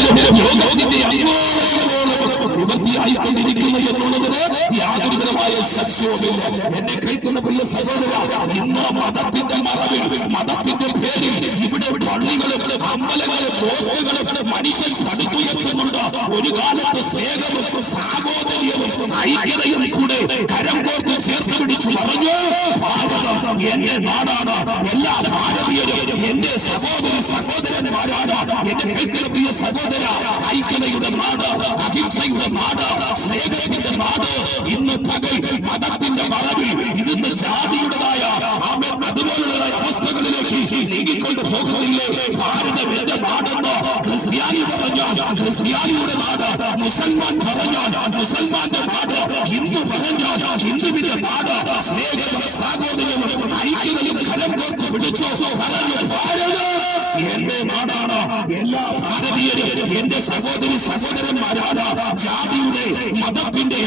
ലോകത്തിന്റെ നിവൃത്തിയായിക്കൊണ്ടിരിക്കുന്നു എന്നുള്ളതിന് യാതൊരു വിധമായ സംശയവുമില്ല. എന്നെ കേൾക്കുന്ന പ്രിയ സഹോദര, ഇന്ന് മതത്തിന്റെ മറവിൽ, മതത്തിന്റെ പേരിൽ ഇവിടെ പള്ളികളും അമ്പലങ്ങളും മോസ്കുകളും മനുഷ്യൻ പടുത്തുയർത്തുന്നുണ്ട്. ഒരു കാലത്ത് സ്നേഹവും സാഹോദര്യവും ഐക്യതയും കൂടെ കരം കോർത്ത് ചേർത്ത് പിടിച്ചു പറഞ്ഞു, ഭാരതം എന്റെ നാടാണ്, എല്ലാ ഭാരതീയരും എന്റെ സഹോദരന്മാരാണ്. എന്നെ കേൾക്കുന്ന പ്രിയ സഹോദര, ഐക്യതയുടെ നാട്, അഹിംസയുടെ നാട്, സ്നേഹത്തിന്റെ നാട് ഇന്ന് പകൽ മതത്തിന്റെ മറവിൽ ഇന്ന് ജാതിയുടേതായ അതുപോലുള്ള അവസ്ഥകളിലേക്ക് നീങ്ങിക്കൊണ്ട് പോകുന്നില്ലേ? ഭാരതം എന്റെ നാടെന്ന് ക്രിസ്ത്യാനി പറഞ്ഞാൽ ക്രിസ്ത്യാനിയുടെ നാട്, മുസൽമാൻ പറഞ്ഞാൽ മുസൽമാന്റെ നാട്, ഹിന്ദു പറഞ്ഞാൽ ഹിന്ദുവിന്റെ നാട്. സ്നേഹവും സാഹോദര്യവും ഐക്യതയും കരം കോർത്ത് പിടിച്ചു പറഞ്ഞു, ഭാരതം എന്റെ നാടാണ്, എല്ലാ ഭാരതീയരും എന്റെ സഹോദരന്മാരാണ്. ജാതിയുടെ മതത്തിന്റെ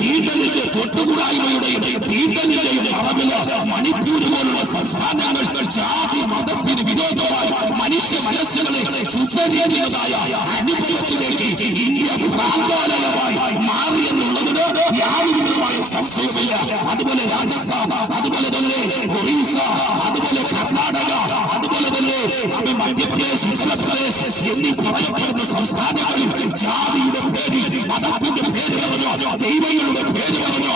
തീണ്ടലിന്റെ തൊട്ടുകൂടായ്മയുടെയും തീണ്ടലിന്റെയും മറവില് മണിപ്പൂർ പോലുള്ള സംസ്ഥാനങ്ങൾ ജാതി മതത്തിന് വിരോധമായി മനുഷ്യ മനസ്സുകളെ ചുറ്റരിക്കുന്നതായ അനുഭവത്തിലേക്ക് ഇന്ത്യ ഭ്രാന്താലയമായി മാറിയെന്നുള്ളതിന് യാതൊരു വിധമായ സംശയമില്ല. അതുപോലെ രാജസ്ഥാൻ, അതുപോലെ തന്നെ ഒറീസ, അതുപോലെ കർണാടക, അതുപോലെ തന്നെ മധ്യപ്രദേശ്, ഉത്തർപ്രദേശ് എന്നീ പറയപ്പെടുന്ന സംസ്ഥാനങ്ങളിൽ ജാതിയുടെ പേരിൽ, മതത്തിന്റെ പേര് പറഞ്ഞോ, ദൈവങ്ങളുടെ പേര് പറഞ്ഞോ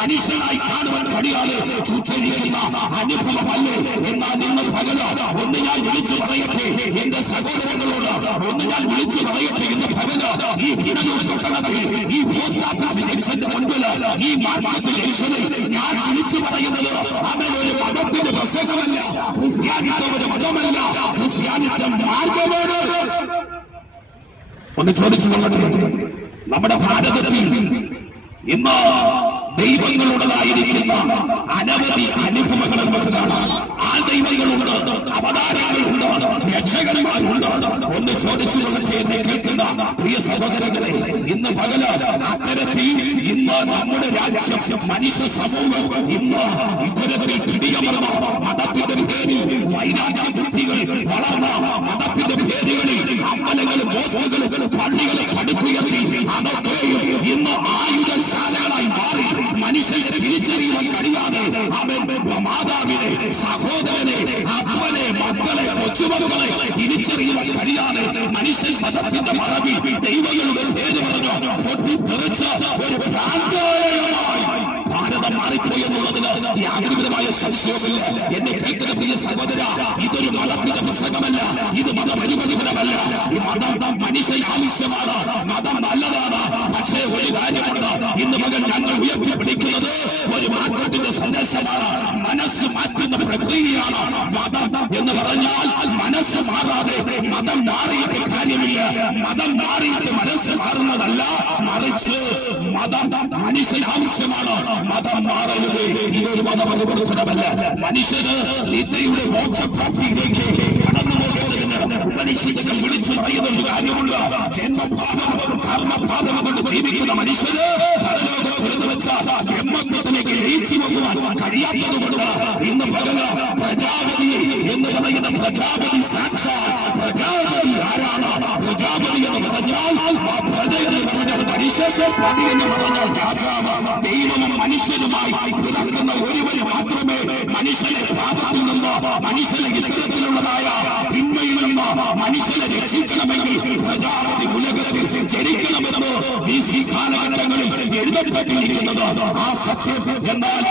മനുഷ്യനായി കാണുവാൻ കഴിയാതെ ചുറ്റരിക്കുന്ന അനുഭവമല്ലേ? എന്നാൽ നിങ്ങൾ പകല ഒന്ന് ഞാൻ വിളിച്ചു പറയട്ടെ എന്റെ സഹോദരങ്ങളോട്, ഒന്ന് ഞാൻ വിളിച്ചു പറയട്ടെ ഇന്ന് പകല ഈ ഹിരയൂർ പട്ടണത്തിൽ, ഈ പോസ്റ്റ് ഓഫീസ് ജംഗ്ഷന്റെ മുൻപിൽ, ഈ മാർക്കറ്റ് ജംഗ്ഷനിൽ ഞാൻ വിളിച്ചു പറയുന്നത് അവൻ ഒരു മതത്തിന്റെ പ്രസംഗമല്ല, ക്രിസ്ത്യാനിത്വം ഒരു മതമല്ല, ക്രിസ്ത്യാനിത്വം മാർഗമാണ്. ഒന്ന് ചോദിച്ചു കൊള്ളട്ടെ, നമ്മുടെ ഭാരതത്തിൽ ഇന്ന് ദൈവങ്ങളുടേതായിരിക്കുന്ന അനവധി അനുഭവങ്ങൾ നമുക്ക് കാണാം. ആ ദൈവങ്ങളുണ്ട്, അവതാരങ്ങളുണ്ട്, രക്ഷകന്മാരുണ്ട്. ഒന്ന് ചോദിച്ചു കൊള്ളട്ടെ എന്നെ കേൾക്കുന്ന പ്രിയ സഹോദരങ്ങളെ, ഇന്ന് പകല അത്തരത്തിൽ ഇന്ന് നമ്മുടെ രാജ്യം, മനുഷ്യ സമൂഹം ഇന്ന് ഇത്തരത്തിൽ പിടിയമർന്ന മതത്തിന്റെ പേരിൽ വൈരാഗ്യ ബുദ്ധികൾ വളർന്ന മതത്തിന്റെ പേരുകളിൽ അമ്പലങ്ങളും മോസ്കുകളും പള്ളികളും പടുത്തുയർത്തി അതൊക്കെയും ഇന്ന് ആയുധശാലകളായി മാറി മനുഷ്യനെ തിരിച്ചറിയുവാൻ കഴിയാതെ അവൻ മാതാവിനെ, സഹോദരനെ, അപ്പനെ, മക്കളെ, കൊച്ചുമക്കളെ തിരിച്ചറിയുവാൻ കഴിയാതെ മനുഷ്യൻ മതത്തിന്റെ മറവിൽ ദൈവങ്ങളുടെ പേര് പറഞ്ഞു പൊട്ടിത്തെറിച്ച ഒരു ഭ്രാന്താലയമായി ഭാരതം മാറിപ്പോയി എന്നുള്ളതിന് യാതൊരു വിധമായ സംശയവുമില്ല. എന്നെ കേൾക്കുന്ന പ്രിയ സഹോദര, ഇതൊരു മതത്തിന്റെ പ്രസംഗമല്ല, ഇത് മതപരിവർത്തനമല്ല. ഈ മതം മനുഷ്യൻ ആവശ്യമാണ്, മതം നല്ലതാണ്. പക്ഷേ ഒരു കാര്യമുണ്ട്, ഇന്ന് മകൻ ഞങ്ങൾ ഉയർത്തിപ്പിടിക്കുന്നത് ഒരു മാറ്റത്തിന്റെ സന്ദേശമാണ്, മനസ്സ് മാറ്റുന്ന പ്രക്രിയയാണ്. മതം എന്ന് പറഞ്ഞാൽ മനസ്സ് മാറാതെ മതം മാറിയിട്ട് കാര്യമില്ല. മതം മാറിയിട്ട് മനസ്സ് മാറുന്നതല്ല, മറിച്ച് മതം മനുഷ്യൻ ആവശ്യമാണ്. മതം മാറരുത്, ഇതൊരു മതപരിവർത്തനമല്ല. മനുഷ്യന് നിത്യയുടെ മോക്ഷപ്രാപ്തിയിലേക്ക് കടന്നു പോകേണ്ടതിന് ഉപനിഷത്തുകൾ വിളിച്ചു പറയുന്ന ഒരു കാര്യമുണ്ട്. ജന്മഭാവം കർമ്മഭാവം കൊണ്ട് ജീവിക്കുന്ന മനുഷ്യന് പരലോകത്തിൽ വെച്ച ബ്രഹ്മത്വത്തിലേക്ക് ലയിച്ചു പോകുവാൻ കഴിയാത്തത് കൊണ്ട് ഇന്ന് പകല പ്രജാപതി എന്ന് പറയുന്ന പ്രജാപതി സാക്ഷാത് പ്രജാപതി ആരാണ്? പ്രജാപതി എന്ന് പറഞ്ഞാൽ പ്രജ എന്ന് പറഞ്ഞാൽ മനുഷ്യസ്വാമി എന്ന് പറഞ്ഞാൽ രാജാവ്. ദൈവവും മനുഷ്യനുമായി പിറക്കുന്ന ഒരുവന് മാത്രമേ മനുഷ്യനെ പാപത്തിൽ നിന്ന്, മനുഷ്യനെ ഇത്തരത്തിലുള്ളതായ തിന്മയിൽ നിന്ന് മനുഷ്യനെ രക്ഷിക്കണമെങ്കിൽ പ്രജാപതി ഉലകത്തിൽ ജനിക്കണമെന്ന് BC കാലഘട്ടങ്ങളിൽ എഴുതപ്പെട്ടിരിക്കുന്നത്. ആ സത്യം എന്നാൽ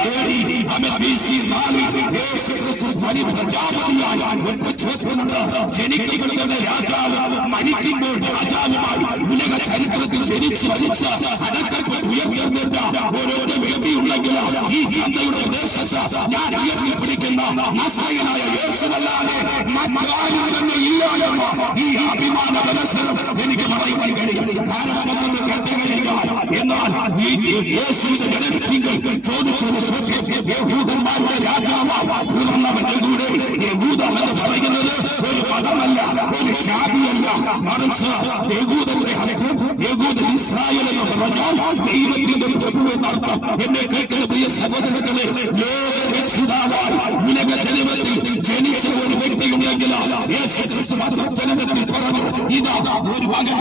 BC 4 പ്രജാപതിയായി ഒറ്റ ചോദ്യമുണ്ട്. ജനിക്കുമ്പോൾ തന്നെ രാജാവ്, മരിക്കുമ്പോൾ രാജാവുമായി ഉലക ചരിത്രത്തിൽ ജനിച്ചു മരിച്ച അടക്കപ്പെട്ട് ഉയർത്തേറ്റ ഓരോരോ വ്യക്തി ഉണ്ടെങ്കിൽ ഈ ചന്തയുടെ പ്രദേശത്ത് ഞാൻ ഉയർത്തിപ്പിടിക്കുന്ന നസ്രായനായ യേശുവല്ലാതെ മറ്റാരും തന്നെ ഇല്ല എന്ന ഈ അഭിമാന മനസ്സരം എനിക്ക് പറയുവാൻ കഴിയും. കാരണമെന്ന് കേട്ടുകഴിഞ്ഞാൽ എന്നാൽ ഈ യേശുവിന്റെ ജനത്തിങ്കിൽ ചോദിച്ചൊരു ചോദ്യം, യഹൂദന്മാരുടെ രാജാവായി പിറന്നവരുടെ യഹൂദ എന്ന് പറയുന്നത് ഒരു മതമല്ല, ഒരു ജാതിയല്ല, മറിച്ച് യഹൂദന്റെ അർത്ഥം യഹൂദൻ ഇസ്രായേൽ എന്ന് പറഞ്ഞാൽ ദൈവത്തിന്റെ പ്രഭു എന്നർത്ഥം. എന്നെ കേൾക്കുന്ന പ്രിയ സഹോദരങ്ങളെ, ലോകരക്ഷിതാവായി ഉലക ജനത്തിൽ ജനിച്ച ഒരു വ്യക്തിയുണ്ടെങ്കിൽ യേശു ക്രിസ്തു ജനത്തിൽ പറഞ്ഞു ഇതാ ഒരു മകൻ